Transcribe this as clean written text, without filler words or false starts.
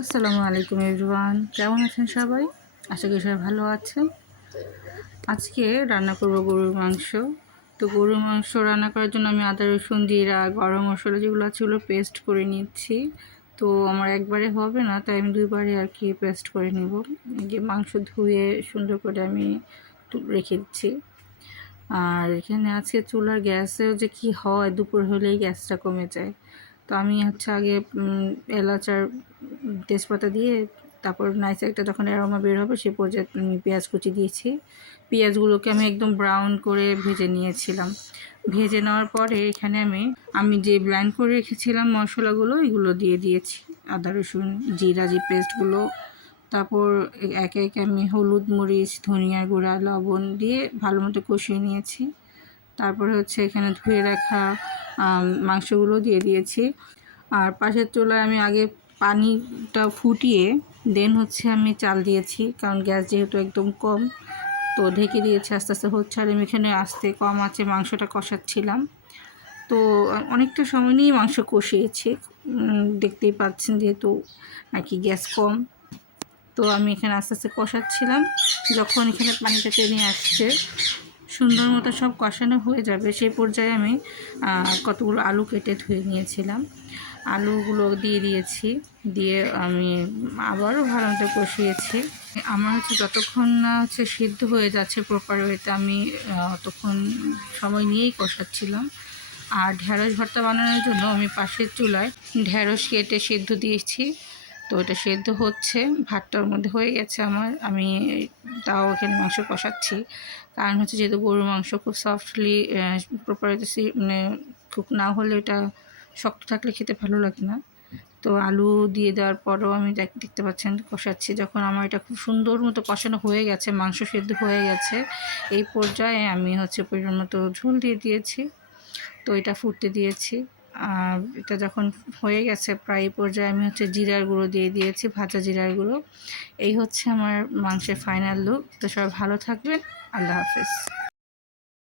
আসসালামু আলাইকুম এভরিওয়ান, কেমন আছেন সবাই? আশা করি সবাই ভালো আছেন। আজকে রান্না করব গরুর মাংস। তো গরুর মাংস রান্না করার জন্য আমি আদা রসুন জিরা গরম মশলা যেগুলো আছে ওগুলো পেস্ট করে নিচ্ছি। তো আমার একবারে হবে না, তাই আমি দুইবারে আর কি পেস্ট করে নিব। এই যে মাংস ধুয়ে সুন্দর করে আমি রেখে দিচ্ছি। আর এখানে আছে চুলার গ্যাসেও যে কি হয়, দুপুর হলেই গ্যাসটা কমে যায়। তো আমি হচ্ছে আগে এলাচ আর তেজপাতা দিয়ে তারপর নাইস একটা যখন অ্যারোমা বের হবে সে পর্যায়ে পেঁয়াজ কুচি দিয়েছি। পেঁয়াজগুলোকে আমি একদম ব্রাউন করে ভেজে নিয়েছিলাম। ভেজে নেওয়ার পরে এখানে আমি যে ব্লেন্ড করে রেখেছিলাম মশলাগুলো এগুলো দিয়ে দিয়েছি, আদা রসুন জিরা যে পেস্টগুলো। তারপর একে একে আমি হলুদ মরিচ ধনিয়ার গুঁড়া লবণ দিয়ে ভালো মতো কষিয়ে নিয়েছি। তারপরে হচ্ছে এখানে ধুয়ে রাখা মাংসগুলো দিয়ে দিয়েছি। আর পাশের চুলায় আমি আগে পানিটা ফুটিয়ে দেন হচ্ছে আমি চাল দিয়েছি, কারণ গ্যাস যেহেতু একদম কম, তো ঢেকে দিয়েছি। আস্তে আস্তে হচ্ছে আর আমি এখানে আস্তে কম আছে মাংসটা কষাচ্ছিলাম। তো অনেকটা সময় নিয়েই মাংস কষিয়েছি, দেখতেই পাচ্ছেন যেহেতু নাকি গ্যাস কম। তো আমি এখানে আস্তে আস্তে কষাচ্ছিলাম। যখন এখানে পানিটা টেনে আসছে সুন্দর মতো সব কষানো হয়ে যাবে সেই পর্যায়ে আমি কতগুলো আলু কেটে ধুয়ে নিয়েছিলাম, আলুগুলো দিয়ে দিয়েছি। দিয়ে আমি আবারও ভালো মতো কষিয়েছি। আমার হচ্ছে যতক্ষণ না হচ্ছে সিদ্ধ হয়ে যাচ্ছে প্রপার ওয়েতে আমি ততক্ষণ সময় নিয়েই কষাচ্ছিলাম। আর ঢ্যাঁড়স ভর্তা বানানোর জন্য আমি পাশের চুলায় ঢ্যাঁড়স কেটে সেদ্ধ দিয়েছি। তো এটা সেদ্ধ হচ্ছে, ভাতটার মধ্যে হয়ে গেছে আমার। আমি তাও এখানে মাংস কষাচ্ছি, কারণ হচ্ছে যেহেতু গরুর মাংস খুব সফটলি প্রপার মানে কুক না হলে এটা শক্ত থাকলে খেতে ভালো লাগে না। তো আলু দিয়ে দেওয়ার পরও আমি দেখতে পাচ্ছেন কষাচ্ছি। যখন আমার এটা খুব সুন্দর মতো কষানো হয়ে গেছে, মাংস সেদ্ধ হয়ে গেছে, এই পর্যায়ে আমি হচ্ছে পরিমাণ মতো ঝোল দিয়ে দিয়েছি। তো এটা ফুটতে দিয়েছি। আর এটা যখন হয়ে গেছে প্রায় এই পর্যায়ে আমি হচ্ছে জিরার গুঁড়ো দিয়ে দিয়েছি, ভাজা জিরার গুঁড়ো। এই হচ্ছে আমার মাংসের ফাইনাল লুক। তো সবাই ভালো থাকবেন, আল্লাহ হাফেজ।